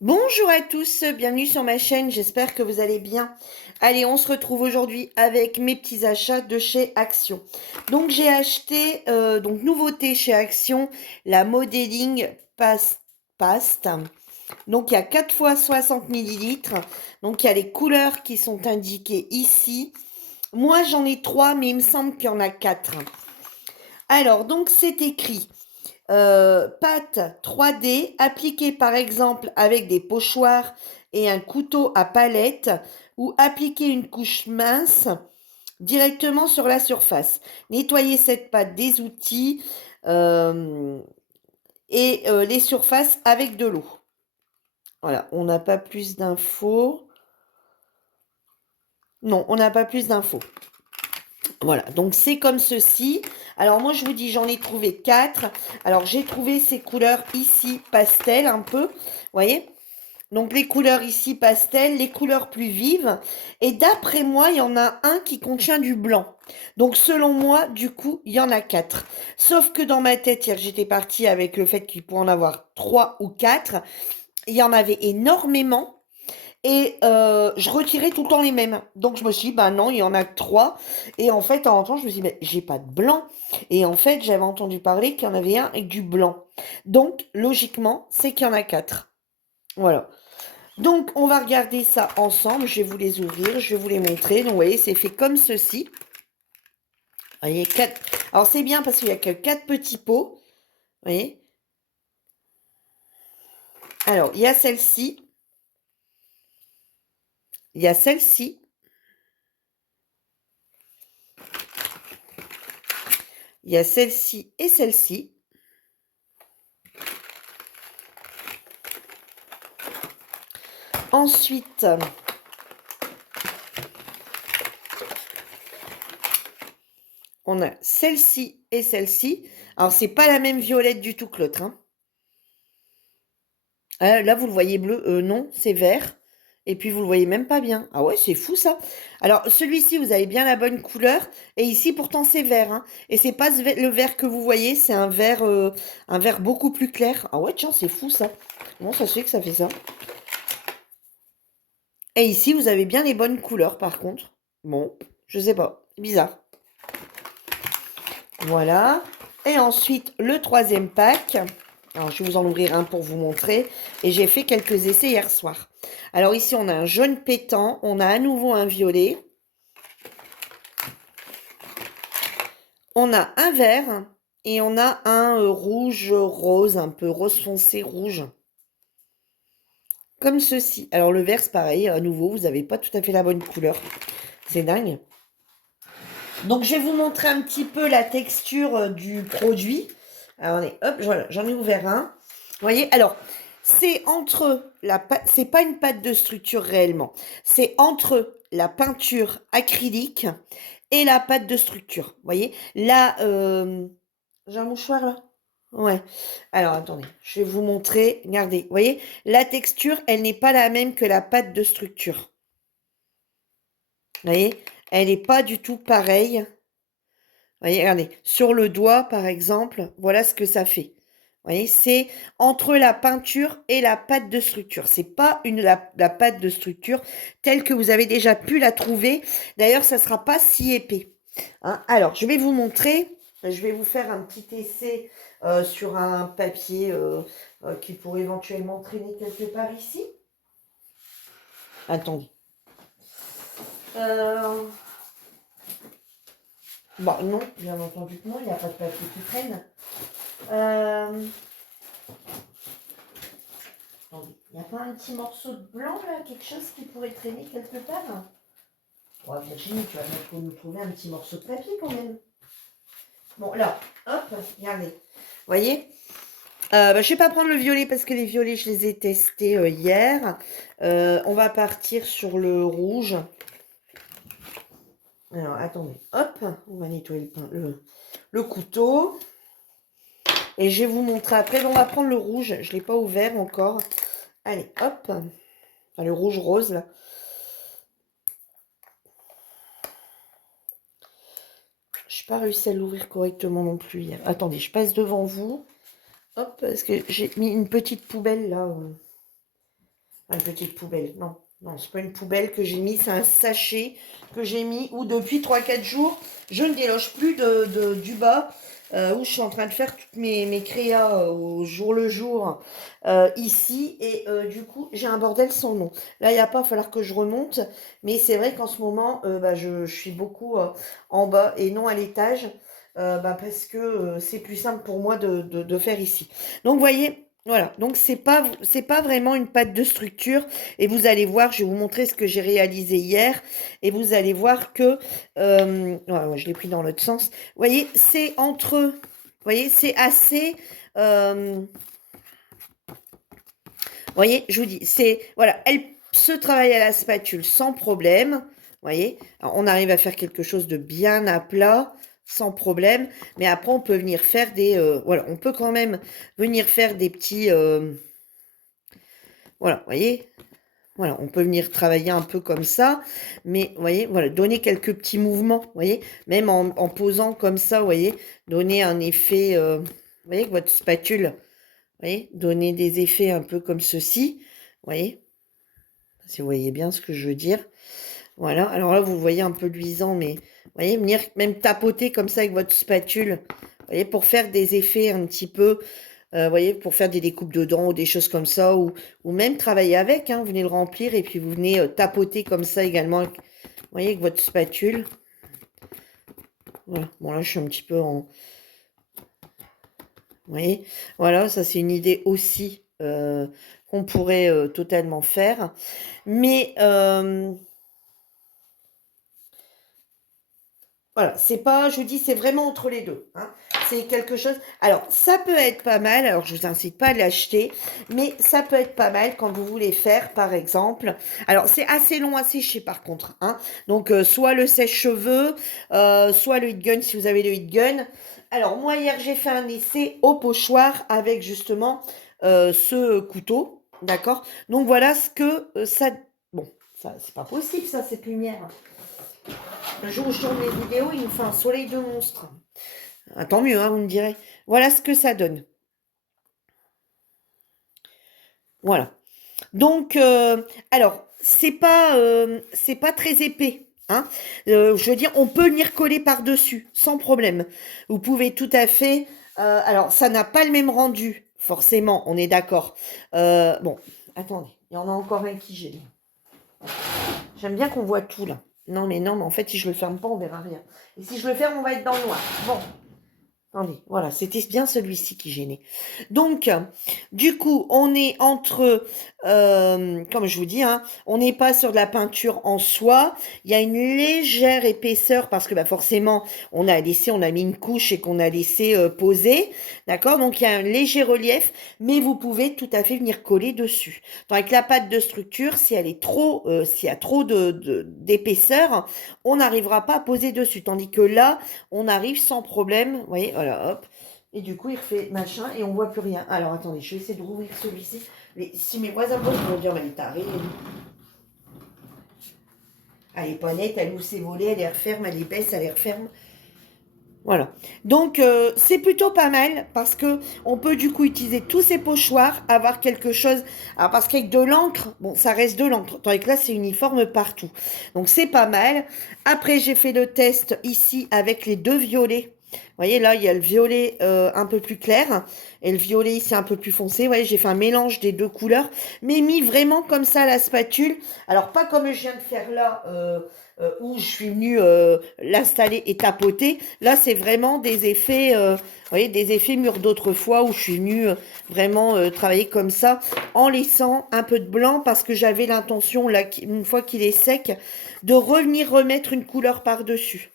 Bonjour à tous, bienvenue sur ma chaîne, j'espère que vous allez bien. Allez, on se retrouve aujourd'hui avec mes petits achats de chez Action. Donc j'ai acheté, nouveauté chez Action, la Modeling Paste. Donc il y a 4 fois 60 millilitres. Donc il y a les couleurs qui sont indiquées ici. Moi j'en ai 3, mais il me semble qu'il y en a 4. Alors donc c'est écrit pâte 3D appliquée par exemple avec des pochoirs et un couteau à palette ou appliquer une couche mince directement sur la surface. Nettoyer cette pâte des outils euh, les surfaces avec de l'eau. Voilà, on n'a pas plus d'infos. Non, on n'a pas plus d'infos. Voilà, donc c'est comme ceci. Alors moi je vous dis, j'en ai trouvé 4. Alors j'ai trouvé ces couleurs ici pastel un peu, vous voyez. Donc les couleurs ici pastel, les couleurs plus vives. Et d'après moi, il y en a un qui contient du blanc. Donc selon moi, du coup, il y en a 4. Sauf que dans ma tête, hier j'étais partie avec le fait qu'il pourrait en avoir 3 ou 4. Il y en avait énormément. Et je retirais tout le temps les mêmes. Donc je me suis dit, bah non, il y en a que 3. Et en fait, en rentrant, je me suis dit, mais j'ai pas de blanc. Et en fait, j'avais entendu parler qu'il y en avait un avec du blanc. Donc, logiquement, c'est qu'il y en a 4. Voilà. Donc, on va regarder ça ensemble. Je vais vous les ouvrir, je vais vous les montrer. Donc, vous voyez, c'est fait comme ceci. Vous voyez, 4. Alors, c'est bien parce qu'il n'y a que 4 petits pots. Vous voyez. Alors, il y a celle-ci. Il y a celle-ci. Il y a celle-ci et celle-ci. Ensuite, on a celle-ci et celle-ci. Alors, c'est pas la même violette du tout que l'autre, hein. Là, vous le voyez bleu. Non, c'est vert. Et puis, vous le voyez même pas bien. Ah ouais, c'est fou, ça. Alors, celui-ci, vous avez bien la bonne couleur. Et ici, pourtant, c'est vert, hein. Et c'est pas le vert que vous voyez. C'est un vert beaucoup plus clair. Ah ouais, tiens, c'est fou, ça. Bon, ça se fait que ça fait ça. Et ici, vous avez bien les bonnes couleurs, par contre. Bon, je sais pas. Bizarre. Voilà. Et ensuite, le troisième pack. Alors, je vais vous en ouvrir un pour vous montrer. Et j'ai fait quelques essais hier soir. Alors ici, on a un jaune pétant. On a à nouveau un violet. On a un vert. Et on a un rouge rose, un peu rose foncé rouge. Comme ceci. Alors le vert, c'est pareil. À nouveau, vous n'avez pas tout à fait la bonne couleur. C'est dingue. Donc, je vais vous montrer un petit peu la texture du produit. Alors, hop, voilà, j'en ai ouvert un. Vous voyez, alors, c'est entre la pâte, c'est pas une pâte de structure réellement. C'est entre la peinture acrylique et la pâte de structure. Vous voyez, là, j'ai un mouchoir là. Ouais. Alors, attendez, je vais vous montrer. Regardez, vous voyez, la texture, elle n'est pas la même que la pâte de structure. Vous voyez, elle n'est pas du tout pareille. Voyez, regardez, sur le doigt, par exemple, voilà ce que ça fait. Vous voyez, c'est entre la peinture et la pâte de structure. C'est pas la pâte de structure telle que vous avez déjà pu la trouver. D'ailleurs, ça ne sera pas si épais, hein. Alors, je vais vous montrer. Je vais vous faire un petit essai sur un papier qui pourrait éventuellement traîner quelque part ici. Attendez. Bon, non, bien entendu que non, il n'y a pas de papier qui traîne. Attendez, il n'y a pas un petit morceau de blanc là, quelque chose qui pourrait traîner quelque part? Ouais, Virginie, tu vas bien nous trouver un petit morceau de papier quand même. Bon, là, hop, regardez. Vous voyez, je ne vais pas prendre le violet parce que les violets, je les ai testés hier. On va partir sur le rouge. Alors, attendez, hop, on va nettoyer le couteau. Et je vais vous montrer après. On va prendre le rouge. Je ne l'ai pas ouvert encore. Allez, hop. Enfin, le rouge rose, là. Je n'ai pas réussi à l'ouvrir correctement non plus hier. Attendez, je passe devant vous. Hop, parce que j'ai mis une petite poubelle là. Une petite poubelle, non. Non, c'est pas une poubelle que j'ai mis, c'est un sachet que j'ai mis où depuis 3 4 jours, je ne déloge plus du bas, où je suis en train de faire toutes mes créas au jour le jour ici. Et du coup, j'ai un bordel sans nom. Là, il n'y a pas, il va falloir que je remonte. Mais c'est vrai qu'en ce moment, je suis beaucoup en bas et non à l'étage. Parce que c'est plus simple pour moi de faire ici. Donc, vous voyez, voilà. Donc, c'est pas vraiment une pâte de structure. Et vous allez voir, je vais vous montrer ce que j'ai réalisé hier. Et vous allez voir que, ouais, je l'ai pris dans l'autre sens. Vous voyez, c'est entre eux. Vous voyez, c'est assez. Vous voyez, je vous dis, voilà, elle se travaille à la spatule sans problème. Vous voyez, alors, on arrive à faire quelque chose de bien à plat, sans problème. Mais après, on peut venir faire voilà, on peut quand même venir faire des petits. Voilà, vous voyez, voilà, on peut venir travailler un peu comme ça, mais vous voyez, voilà, donner quelques petits mouvements, vous voyez, même en posant comme ça, vous voyez, donner un effet, vous voyez, avec votre spatule, vous voyez, donner des effets un peu comme ceci, vous voyez, si vous voyez bien ce que je veux dire. Voilà, alors là, vous voyez un peu luisant, mais vous voyez, venir même tapoter comme ça avec votre spatule, vous voyez, pour faire des effets un petit peu. Vous voyez, pour faire des découpes de dents ou des choses comme ça, ou même travailler avec, hein, vous venez le remplir et puis vous venez tapoter comme ça également, vous voyez, avec votre spatule. Voilà, bon là je suis un petit peu en... Vous voyez, voilà, ça c'est une idée aussi qu'on pourrait totalement faire. Mais... voilà, c'est pas, je vous dis, c'est vraiment entre les deux, hein. C'est quelque chose. Alors, ça peut être pas mal. Alors, je vous incite pas à l'acheter, mais ça peut être pas mal quand vous voulez faire, par exemple. Alors, c'est assez long à sécher, par contre, hein. Donc, soit le sèche-cheveux, soit le heat gun si vous avez le heat gun. Alors, moi hier, j'ai fait un essai au pochoir avec justement ce couteau, d'accord. Donc, voilà ce que ça. Bon, ça, c'est pas possible, ça, cette lumière. Le jour où je tourne les vidéos, il nous fait un soleil de monstre. Ah, tant mieux, hein, vous me direz. Voilà ce que ça donne. Voilà. Donc, alors, c'est pas très épais, hein. Je veux dire, on peut venir coller par-dessus, sans problème. Vous pouvez tout à fait... alors, ça n'a pas le même rendu, forcément, on est d'accord. Bon, attendez, il y en a encore un qui gêne. J'aime bien qu'on voit tout, là. Non, mais en fait, si je le ferme pas, on verra rien. Et si je le ferme, on va être dans le noir. Bon, attendez, voilà, c'était bien celui-ci qui gênait. Donc, du coup, on est entre, comme je vous dis, hein, on n'est pas sur de la peinture en soie. Il y a une légère épaisseur parce que forcément, on a mis une couche et qu'on a laissé poser. D'accord? Donc, il y a un léger relief, mais vous pouvez tout à fait venir coller dessus. Avec la pâte de structure, si elle est trop, s'il y a trop d'épaisseur, on n'arrivera pas à poser dessus. Tandis que là, on arrive sans problème. Vous voyez, voilà, hop. Et du coup, il refait machin et on voit plus rien. Alors, attendez, je vais essayer de rouvrir celui-ci. Mais si mes voisins vont me dire, mais elle est tarée. Elle est pas nette, elle ouvre ses volets, elle les referme, elle les baisse, elle les referme. Voilà. Donc, c'est plutôt pas mal parce que on peut du coup utiliser tous ces pochoirs, avoir quelque chose. Alors, parce qu'avec de l'encre, bon, ça reste de l'encre. Tandis que là, c'est uniforme partout. Donc, c'est pas mal. Après, j'ai fait le test ici avec les deux violets. Vous voyez, là, il y a le violet un peu plus clair et le violet ici un peu plus foncé. Vous voyez, j'ai fait un mélange des deux couleurs, mais mis vraiment comme ça à la spatule. Alors, pas comme je viens de faire là, où je suis venue l'installer et tapoter. Là, c'est vraiment des effets, vous voyez, des effets mûrs d'autrefois où je suis venue vraiment travailler comme ça, en laissant un peu de blanc parce que j'avais l'intention, là, une fois qu'il est sec, de revenir remettre une couleur par-dessus.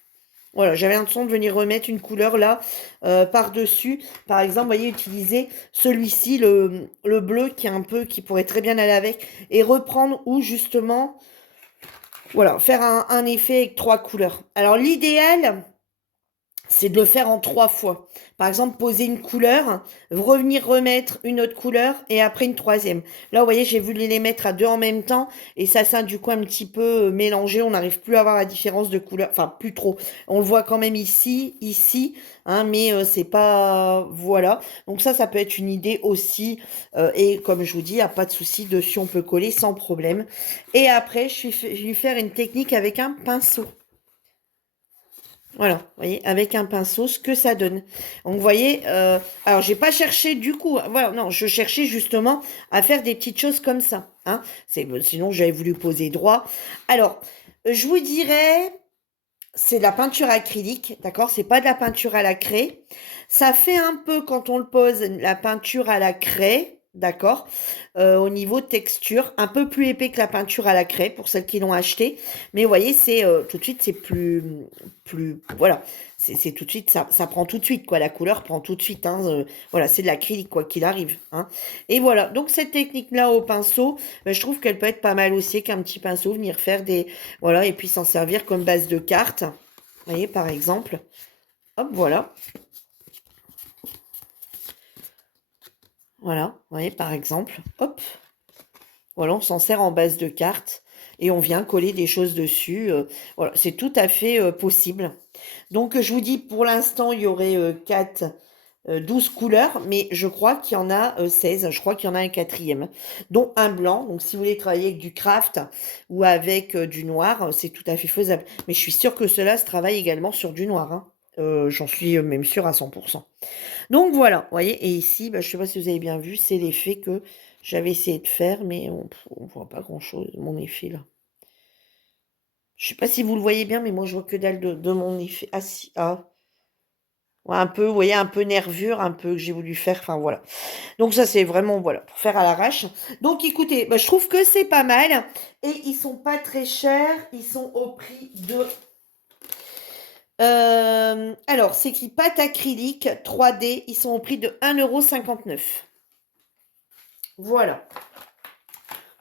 Voilà, j'avais l'intention de venir remettre une couleur là par-dessus. Par exemple, vous voyez, utiliser celui-ci, le bleu qui est un peu, qui pourrait très bien aller avec, et reprendre où justement, voilà, faire un effet avec 3 couleurs. Alors l'idéal, c'est de le faire en 3 fois. Par exemple, poser une couleur, revenir remettre une autre couleur et après une troisième. Là, vous voyez, j'ai voulu les mettre à deux en même temps et ça s'est du coup un petit peu mélangé. On n'arrive plus à voir la différence de couleur, enfin plus trop. On le voit quand même ici, hein, mais c'est pas... Voilà. Donc ça peut être une idée aussi. Et comme je vous dis, il n'y a pas de souci, dessus on peut coller sans problème. Et après, je vais faire une technique avec un pinceau. Voilà, vous voyez, avec un pinceau, ce que ça donne. Donc, vous voyez, alors, j'ai pas cherché du coup, voilà, non, je cherchais justement à faire des petites choses comme ça, hein. Sinon, j'avais voulu poser droit. Alors, je vous dirais, c'est de la peinture acrylique, d'accord? C'est pas de la peinture à la craie. Ça fait un peu, quand on le pose, la peinture à la craie, d'accord? Au niveau texture, un peu plus épais que la peinture à la craie pour celles qui l'ont acheté. Mais vous voyez, c'est tout de suite, c'est voilà. C'est tout de suite, ça prend tout de suite, quoi. La couleur prend tout de suite, hein. Voilà, c'est de l'acrylique, quoi qu'il arrive, hein. Et voilà. Donc, cette technique-là au pinceau, ben, je trouve qu'elle peut être pas mal aussi qu'un petit pinceau, venir faire des, voilà, et puis s'en servir comme base de carte. Vous voyez, par exemple. Hop, voilà. Voilà, vous voyez, par exemple. Hop. Voilà, on s'en sert en base de carte et on vient coller des choses dessus. Voilà, c'est tout à fait possible. Donc, je vous dis, pour l'instant, il y aurait 12 couleurs, mais je crois qu'il y en a 16. Je crois qu'il y en a un quatrième, dont un blanc. Donc, si vous voulez travailler avec du craft ou avec du noir, c'est tout à fait faisable. Mais je suis sûre que cela se travaille également sur du noir, hein. J'en suis même sûre à 100%. Donc voilà, vous voyez, et ici, bah, je ne sais pas si vous avez bien vu, c'est l'effet que j'avais essayé de faire, mais on voit pas grand-chose, mon effet là. Je sais pas si vous le voyez bien, mais moi je vois que dalle de mon effet. Ah si, ah. Ouais, un peu, vous voyez, un peu nervure, un peu que j'ai voulu faire, enfin voilà. Donc ça c'est vraiment, voilà, pour faire à l'arrache. Donc écoutez, bah, je trouve que c'est pas mal, et ils sont pas très chers, ils sont au prix de... alors, c'est écrit pâte acrylique 3D, ils sont au prix de 1,59 €. Voilà.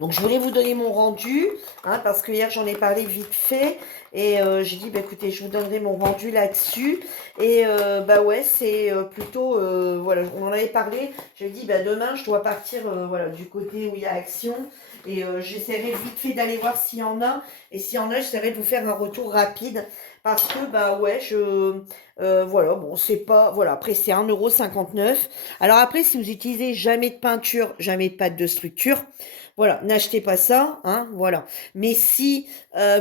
Donc, je voulais vous donner mon rendu, hein, parce que hier, j'en ai parlé vite fait. Et j'ai dit, bah, écoutez, je vous donnerai mon rendu là-dessus. Et bah ouais, c'est plutôt, voilà, on en avait parlé. J'ai dit, bah, demain, je dois partir voilà, du côté où il y a Action. Et j'essaierai vite fait d'aller voir s'il y en a. Et s'il y en a, j'essaierai de vous faire un retour rapide. Parce que, bah ouais, voilà, bon, c'est pas... Voilà, après, c'est 1,59 €. Alors après, si vous utilisez jamais de peinture, jamais de pâte de structure, voilà, n'achetez pas ça, hein, voilà. Mais si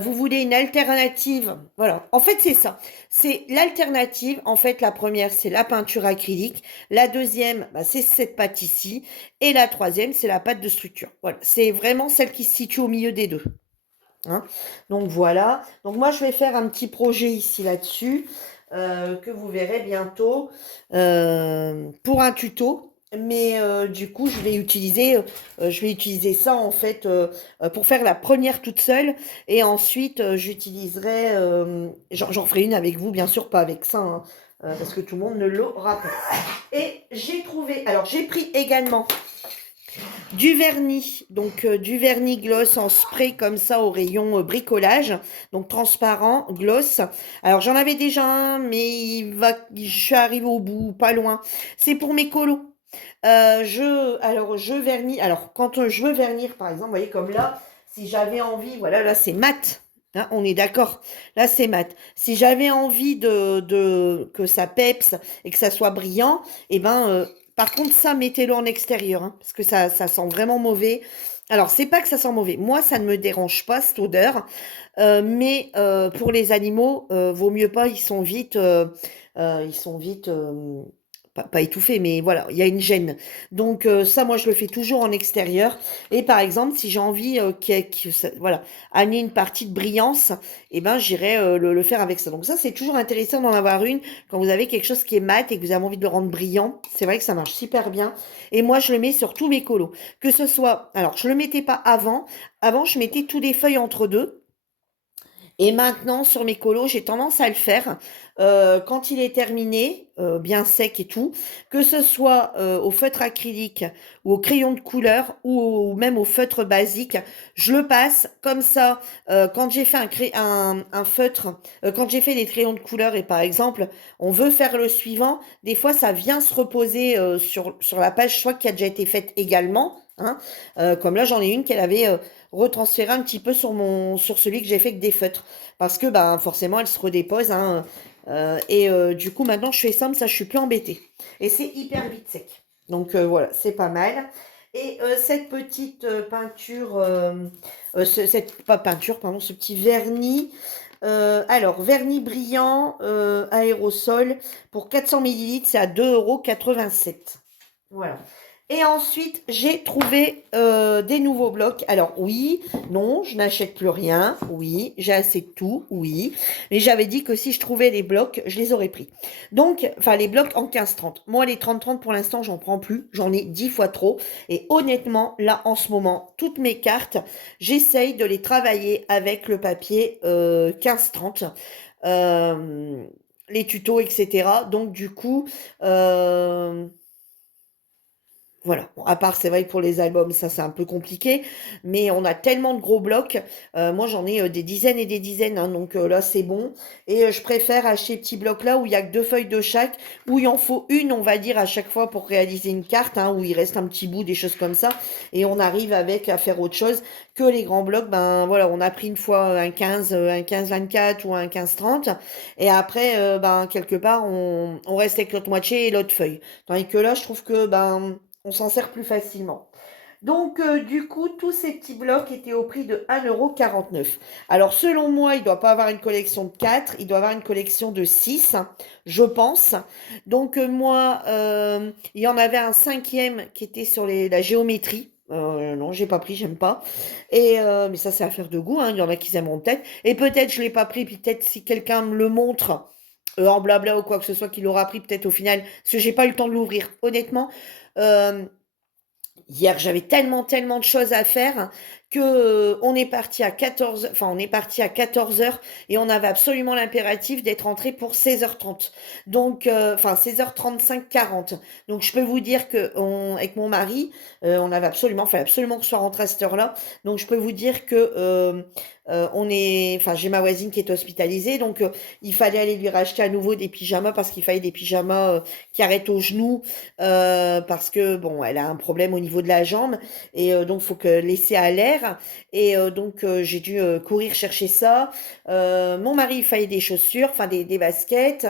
vous voulez une alternative, voilà. En fait, c'est ça. C'est l'alternative. En fait, la première, c'est la peinture acrylique. La deuxième, bah, c'est cette pâte ici. Et la troisième, c'est la pâte de structure. Voilà, c'est vraiment celle qui se situe au milieu des deux, hein. Donc voilà. Donc moi, je vais faire un petit projet ici là-dessus que vous verrez bientôt pour un tuto. Mais du coup, je vais utiliser ça en fait pour faire la première toute seule. Et ensuite, j'utiliserai, j'en ferai une avec vous, bien sûr, pas avec ça, hein, parce que tout le monde ne l'aura pas. Et j'ai trouvé, alors j'ai pris également du vernis, donc du vernis gloss en spray comme ça au rayon bricolage, donc transparent, gloss. Alors j'en avais déjà un, mais je suis arrivée au bout, pas loin. C'est pour mes colos. Alors je vernis, alors quand je veux vernir par exemple, vous voyez comme là, si j'avais envie, voilà, là c'est mat. Hein, on est d'accord. Là, c'est mat. Si j'avais envie que ça peps et que ça soit brillant, eh ben, par contre, ça, mettez-le en extérieur, hein, parce que ça sent vraiment mauvais. Alors, c'est pas que ça sent mauvais. Moi, ça ne me dérange pas, cette odeur. Mais pour les animaux, vaut mieux pas. Ils sont vite pas étouffés, mais voilà, il y a une gêne. Donc, ça, moi, je le fais toujours en extérieur. Et par exemple, si j'ai envie voilà, amener une partie de brillance, eh ben, j'irai le faire avec ça. Donc, ça, c'est toujours intéressant d'en avoir une quand vous avez quelque chose qui est mat et que vous avez envie de le rendre brillant. C'est vrai que ça marche super bien. Et moi, je le mets sur tous mes colos. Que ce soit, alors, je le mettais pas avant. Avant, je mettais tous les feuilles entre deux. Et maintenant, sur mes colos, j'ai tendance à le faire quand il est terminé, bien sec et tout, que ce soit au feutre acrylique ou au crayon de couleur ou même au feutre basique, je le passe comme ça. Quand j'ai fait un feutre, quand j'ai fait des crayons de couleur et par exemple, on veut faire le suivant, des fois ça vient se reposer sur la page, je crois qui a déjà été faite également. Hein. Comme là, j'en ai une qu'elle avait retransféré un petit peu sur celui que j'ai fait avec des feutres. Parce que ben, forcément, elle se redépose. Hein, du coup, maintenant, je fais simple, ça, je suis plus embêtée. Et c'est hyper vite sec. Donc voilà, c'est pas mal. Et cette petite peinture, pas peinture, pardon, ce petit vernis. Alors, vernis brillant aérosol pour 400 millilitres, c'est à 2,87 €. Voilà. Et ensuite, j'ai trouvé des nouveaux blocs. Alors oui, non, je n'achète plus rien. Oui, j'ai assez de tout. Oui. Mais j'avais dit que si je trouvais les blocs, je les aurais pris. Donc, enfin, les blocs en 15-30. Moi, les 30-30, pour l'instant, j'en prends plus. J'en ai 10 fois trop. Et honnêtement, là, en ce moment, toutes mes cartes, j'essaye de les travailler avec le papier 15-30. Euh, les tutos, etc. Donc, du coup... voilà. Bon, à part, c'est vrai que pour les albums, ça c'est un peu compliqué, mais on a tellement de gros blocs. Moi, j'en ai des dizaines et des dizaines, hein, donc là, c'est bon. Et je préfère acheter ces petits blocs-là où il y a que 2 feuilles de chaque, où il en faut une, on va dire, à chaque fois pour réaliser une carte, hein, où il reste un petit bout, des choses comme ça. Et on arrive avec à faire autre chose que les grands blocs. Ben voilà, on a pris une fois un 15-24 ou un 15-30. Et après, ben, quelque part, on reste avec l'autre moitié et l'autre feuille. Tandis que là, je trouve que ben on s'en sert plus facilement. Donc, du coup, tous ces petits blocs étaient au prix de 1,49 €. Alors, selon moi, il ne doit pas avoir une collection de 4, il doit avoir une collection de 6, je pense. Donc, moi, il y en avait un cinquième qui était sur la géométrie. Non, j'ai pas pris, j'aime pas. Mais ça, c'est affaire de goût, hein. Il y en a qui aimeront peut-être. Et peut-être, je l'ai pas pris, puis peut-être si quelqu'un me le montre en blabla ou quoi que ce soit, qu'il l'aura pris peut-être au final, parce que j'ai pas eu le temps de l'ouvrir. Honnêtement, euh, hier, j'avais tellement de choses à faire que on est parti à 14, enfin on est parti à 14 heures et on avait absolument l'impératif d'être entré pour 16h30. Donc enfin 16h35 40. Donc je peux vous dire que avec mon mari, on avait fallait absolument que je sois rentré à cette heure-là. Donc je peux vous dire que enfin j'ai ma voisine qui est hospitalisée, donc il fallait aller lui racheter à nouveau des pyjamas parce qu'il fallait des pyjamas qui arrêtent aux genoux parce que bon, elle a un problème au niveau de la jambe et donc faut que laisser à l'air et donc j'ai dû courir chercher ça. Mon mari, il fallait des chaussures, enfin des baskets.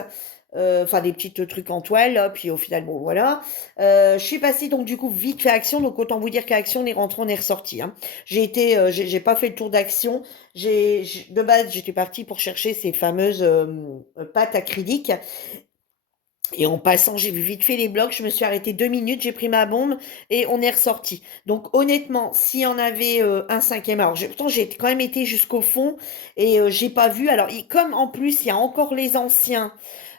Enfin des petits trucs en toile, là, puis au final, bon voilà. Je suis passée donc du coup vite fait Action, donc autant vous dire qu'Action, on est rentré, on est ressorti. Hein. J'ai pas fait le tour d'Action. De base, j'étais partie pour chercher ces fameuses pâtes acryliques. Et en passant, j'ai vu vite fait les blocs, je me suis arrêtée 2 minutes, j'ai pris ma bombe et on est ressorti. Donc honnêtement, s'il y en avait un cinquième, alors pourtant j'ai quand même été jusqu'au fond et j'ai pas vu. Alors comme en plus il y a encore les anciens,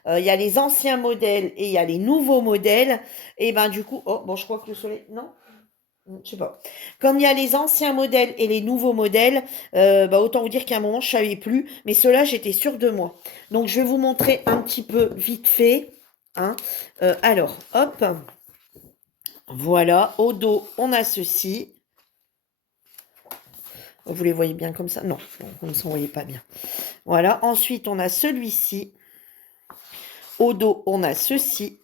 il y a les anciens modèles et il y a les nouveaux modèles, et ben du coup, oh bon je crois que le soleil, non? Je sais pas. Comme il y a les anciens modèles et les nouveaux modèles, bah autant vous dire qu'à un moment je savais plus, mais ceux-là j'étais sûre de moi. Donc je vais vous montrer un petit peu vite fait. Hein. Alors, hop, voilà, au dos, on a ceci. Vous les voyez bien comme ça? Non, vous ne s'en voyez pas bien. Voilà, ensuite, on a celui-ci. Au dos, on a ceci.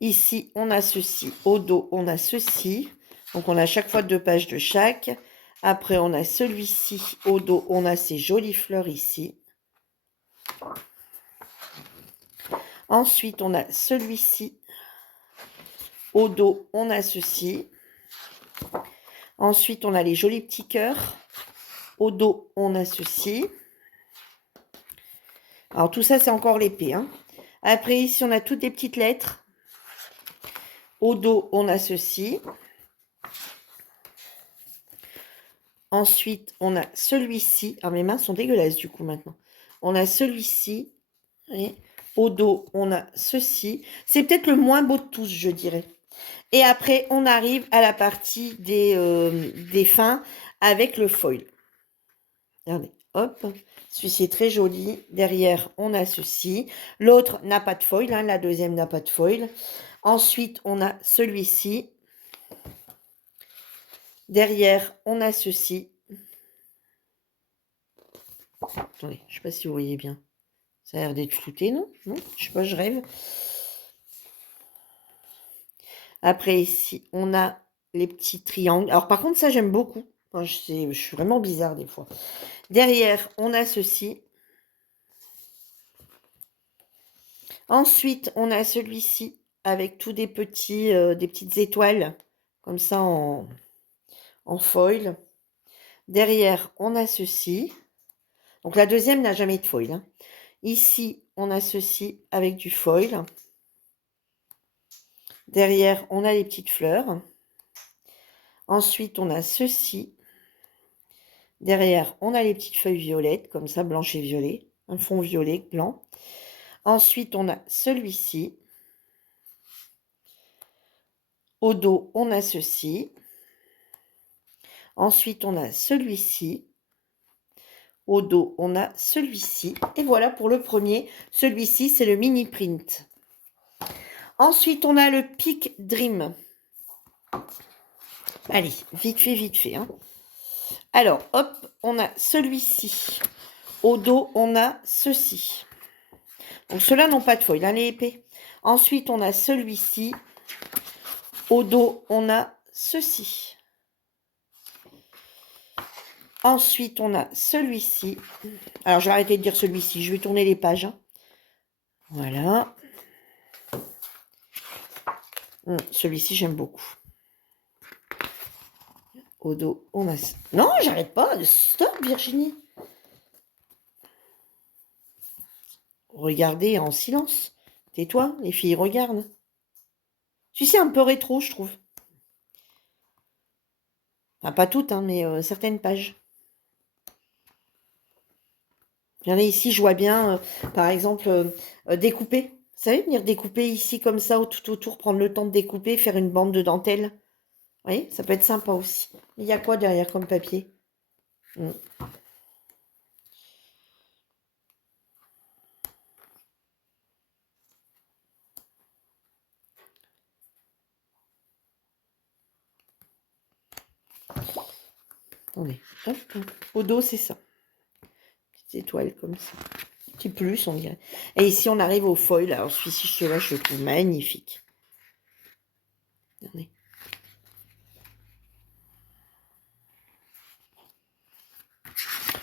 Ici, on a ceci. Au dos, on a ceci. Donc, on a à chaque fois 2 pages de chaque. Après, on a celui-ci. Au dos, on a ces jolies fleurs ici. Ensuite, on a celui-ci. Au dos, on a ceci. Ensuite, on a les jolis petits cœurs. Au dos, on a ceci. Alors, tout ça, c'est encore l'épée. Hein. Après, ici, on a toutes des petites lettres. Au dos, on a ceci. Ensuite, on a celui-ci. Ah, mes mains sont dégueulasses, du coup, maintenant. On a celui-ci. Au dos, on a ceci. C'est peut-être le moins beau de tous, je dirais. Et après, on arrive à la partie des fins avec le foil. Regardez. hop. Celui-ci est très joli. Derrière, on a ceci. L'autre n'a pas de foil, hein, la deuxième n'a pas de foil. Ensuite, on a celui-ci. Derrière, on a ceci. Attendez, je ne sais pas si vous voyez bien. Ça a l'air d'être flouté, non? Non, je sais pas, je rêve. Après, ici, on a les petits triangles. Alors, par contre, ça, j'aime beaucoup. Enfin, je suis vraiment bizarre des fois. Derrière, on a ceci. Ensuite, on a celui-ci avec tous des petites étoiles, comme ça en foil. Derrière, on a ceci. Donc, la deuxième n'a jamais de foil, hein. Ici, on a ceci avec du foil. Derrière, on a les petites fleurs. Ensuite, on a ceci. Derrière, on a les petites feuilles violettes, comme ça, blanche et violet. Un fond violet, blanc. Ensuite, on a celui-ci. Au dos, on a ceci. Ensuite, on a celui-ci. Au dos, on a celui-ci. Et voilà pour le premier. Celui-ci, c'est le mini print. Ensuite, on a le Peak Dream. Allez, vite fait. Hein. Alors, hop, on a celui-ci. Au dos, on a ceci. Donc, ceux-là n'ont pas de foil, hein, les épais. Ensuite, on a celui-ci. Au dos, on a ceci. Ensuite, on a celui-ci. Alors, je vais arrêter de dire celui-ci. Je vais tourner les pages. Hein. Voilà. Celui-ci, j'aime beaucoup. Au dos, on a... Non, j'arrête pas. Stop, Virginie. Regardez en silence. Tais-toi, les filles regardent. Celui-ci est un peu rétro, je trouve. Enfin, pas toutes, hein, mais certaines pages. Regardez ici, je vois bien, par exemple, découper. Vous savez, venir découper ici comme ça, tout autour, prendre le temps de découper, faire une bande de dentelle. Vous voyez, ça peut être sympa aussi. Il y a quoi derrière comme papier? Attendez, hop, hop. Au dos, c'est ça. Petite étoile comme ça. Petit plus, on dirait. Et ici, on arrive au foil. Alors, celui-ci, je le trouve magnifique. Regardez.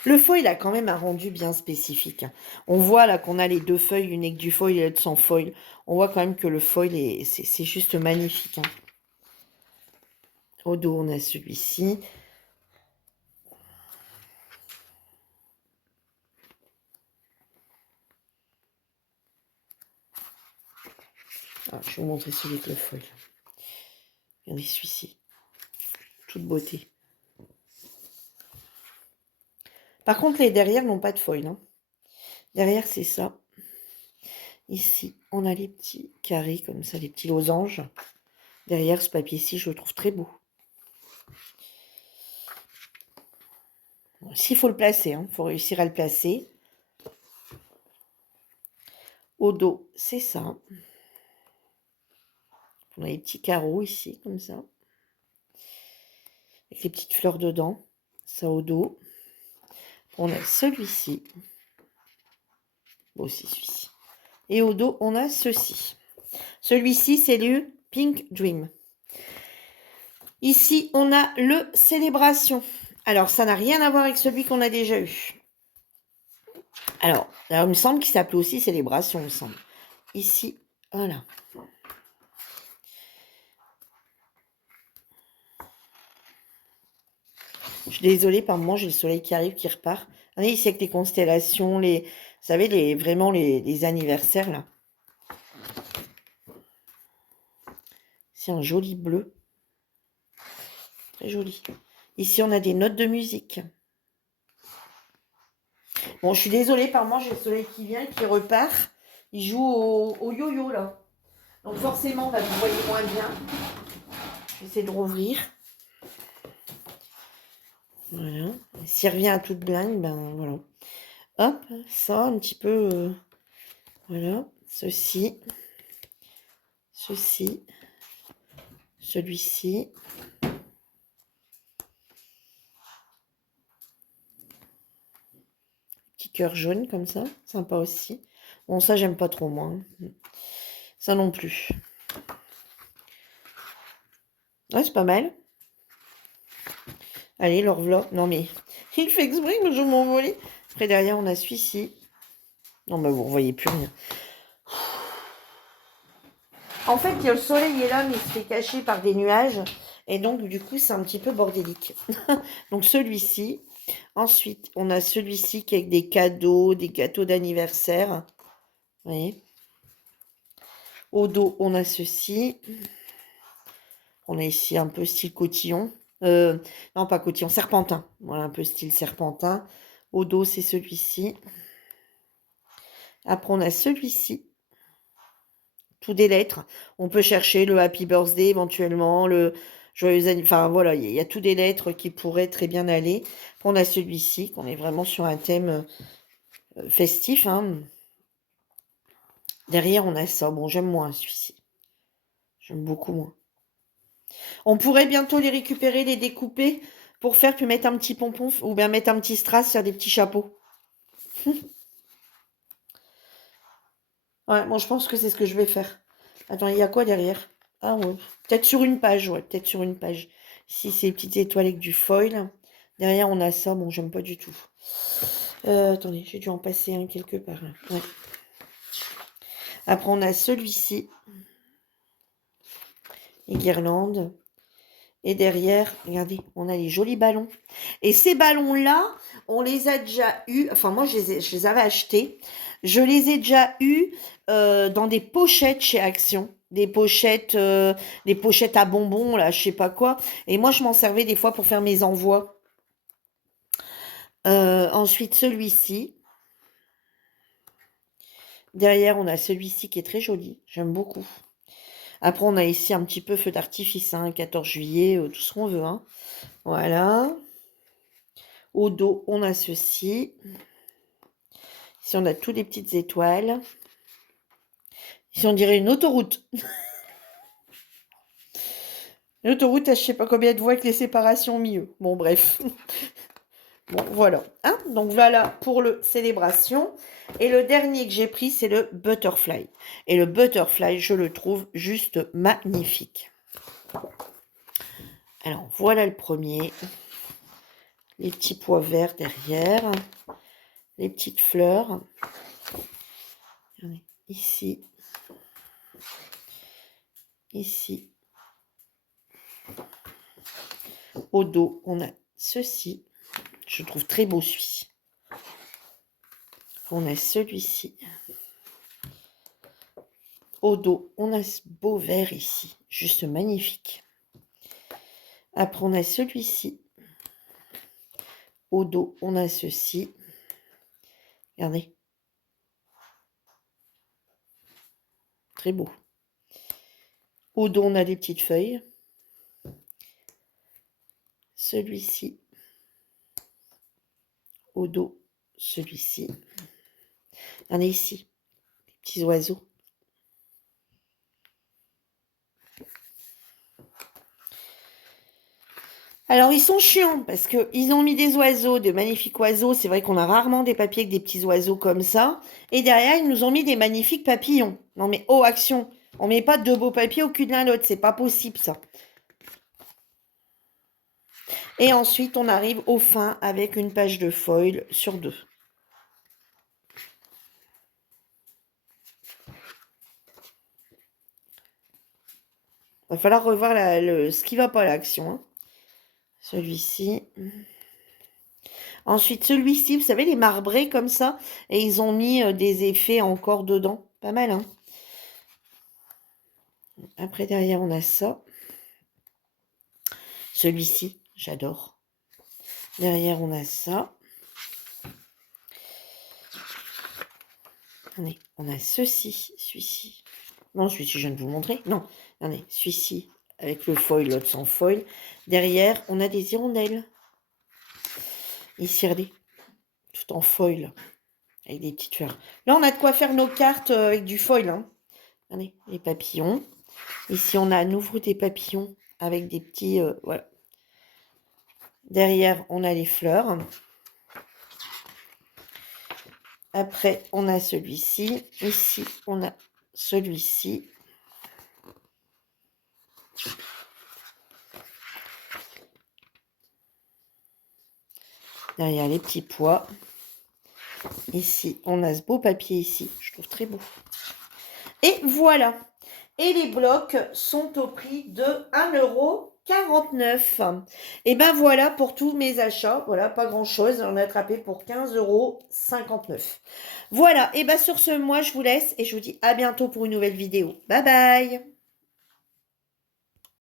Le foil a quand même un rendu bien spécifique. Hein. On voit là qu'on a les deux feuilles, une avec du foil et l'autre sans foil. On voit quand même que le foil, c'est juste magnifique. Hein. Au dos, on a celui-ci. Ah, je vais vous montrer celui avec le foil. Regardez celui-ci. Toute beauté. Par contre, les derrière n'ont pas de foil. Hein. Derrière, c'est ça. Ici, on a les petits carrés comme ça, les petits losanges. Derrière, ce papier-ci, je le trouve très beau. S'il faut le placer, il faut réussir à le placer. Au dos, c'est ça. On a les petits carreaux ici, comme ça. Avec les petites fleurs dedans. Ça au dos. On a celui-ci. Aussi celui-ci. Et au dos, on a ceci. Celui-ci, c'est le Pink Dream. Ici, on a le Célébration. Alors, ça n'a rien à voir avec celui qu'on a déjà eu. Alors, il me semble qu'il s'appelait aussi Célébration, il me semble. Ici, voilà. Je suis désolée, par moment, j'ai le soleil qui arrive, qui repart. Regardez ici avec les constellations, vous savez, vraiment les anniversaires, là. C'est un joli bleu. Très joli. Ici, on a des notes de musique. Bon, je suis désolée, par moment, j'ai le soleil qui vient et qui repart. Il joue au yo-yo, là. Donc, forcément, bah, vous voyez moins bien. Je vais essayer de rouvrir. Voilà. S'il revient à toute blingue, ben voilà. Hop, ça, un petit peu... voilà, ceci, celui-ci. Petit cœur jaune comme ça, sympa aussi. Bon, ça, j'aime pas trop, moi. Hein. Ça non plus. Ouais, c'est pas mal. Allez, le revoilà. Non, mais il fait exprès que je m'envolais. Après, derrière, on a celui-ci. Non, mais vous ne voyez plus rien. En fait, le soleil est là, mais il se fait cacher par des nuages. Et donc, du coup, c'est un petit peu bordélique. Donc, celui-ci. Ensuite, on a celui-ci qui est avec des cadeaux, des gâteaux d'anniversaire. Vous voyez. Au dos, on a ceci. On a ici un peu style cotillon. Non, pas cotillon, serpentin. Voilà, un peu style serpentin. Au dos, c'est celui-ci. Après, on a celui-ci. Tout des lettres. On peut chercher le Happy Birthday éventuellement, le joyeux anniversaire. Enfin, voilà, il y a tout des lettres qui pourraient très bien aller. Après, on a celui-ci, qu'on est vraiment sur un thème festif. Hein. Derrière, on a ça. Bon, j'aime moins celui-ci. J'aime beaucoup moins. On pourrait bientôt les récupérer, les découper pour faire, puis mettre un petit pompon ou bien mettre un petit strass sur des petits chapeaux. Ouais, bon, je pense que c'est ce que je vais faire. Attends, il y a quoi derrière? Ah ouais. Peut-être sur une page, ouais, peut-être sur une page. Ici, c'est les petites étoiles avec du foil. Derrière, on a ça. Bon, j'aime pas du tout. Attendez, j'ai dû en passer un quelque part. Là. Ouais. Après, on a celui-ci. Les guirlandes. Et derrière, regardez, on a les jolis ballons. Et ces ballons-là, on les a déjà eus. Enfin, moi, je les avais achetés. Je les ai déjà eus dans des pochettes chez Action. Des pochettes à bonbons, là, je sais pas quoi. Et moi, je m'en servais des fois pour faire mes envois. Ensuite, celui-ci. Derrière, on a celui-ci qui est très joli. J'aime beaucoup. Après, on a ici un petit peu feu d'artifice, hein, 14 juillet, tout ce qu'on veut. Hein. Voilà. Au dos, on a ceci. Ici, on a toutes les petites étoiles. Ici, on dirait une autoroute. Une autoroute à je sais pas combien de voies avec les séparations au milieu. Bon, bref. Bon, voilà. Hein, donc, voilà pour le célébration. Et le dernier que j'ai pris, c'est le butterfly. Et le butterfly, je le trouve juste magnifique. Alors, voilà le premier. Les petits pois verts derrière. Les petites fleurs. Ici. Ici. Au dos, on a ceci. Je trouve très beau celui-ci. On a celui-ci. Au dos, on a ce beau vert ici. Juste magnifique. Après, on a celui-ci. Au dos, on a ceci. Regardez. Très beau. Au dos, on a des petites feuilles. Celui-ci. Au dos, celui-ci. Regardez ici. Des petits oiseaux. Alors, ils sont chiants parce qu'ils ont mis des oiseaux, de magnifiques oiseaux. C'est vrai qu'on a rarement des papiers avec des petits oiseaux comme ça. Et derrière, ils nous ont mis des magnifiques papillons. Non mais, oh, action. On met pas deux beaux papiers au cul de l'un l'autre. C'est pas possible, ça. Et ensuite, on arrive au fin avec une page de foil sur 2. Va falloir revoir ce qui va pas l'action. Hein. Celui-ci. Ensuite, celui-ci, vous savez, les marbrés comme ça. Et ils ont mis des effets encore dedans. Pas mal, hein. Après, derrière, on a ça. Celui-ci, j'adore. Derrière, on a ça. Attendez, on a ceci, celui-ci. Non, celui-ci, je viens de vous montrer. Non, attendez, celui-ci avec le foil, l'autre sans foil. Derrière, on a des hirondelles. Ici, regardez, tout en foil, avec des petites fleurs. Là, on a de quoi faire nos cartes avec du foil. Hein. Regardez, les papillons. Ici, on a à nouveau des papillons avec des petits... voilà. Derrière, on a les fleurs. Après, on a celui-ci. Ici, on a celui-ci. Derrière les petits pois. Ici, on a ce beau papier ici. Je trouve très beau. Et voilà. Et les blocs sont au prix de 1,49 €. Et ben voilà pour tous mes achats. Voilà, pas grand-chose. On a attrapé pour 15,59 €. Voilà. Et ben sur ce, moi, je vous laisse et je vous dis à bientôt pour une nouvelle vidéo. Bye bye.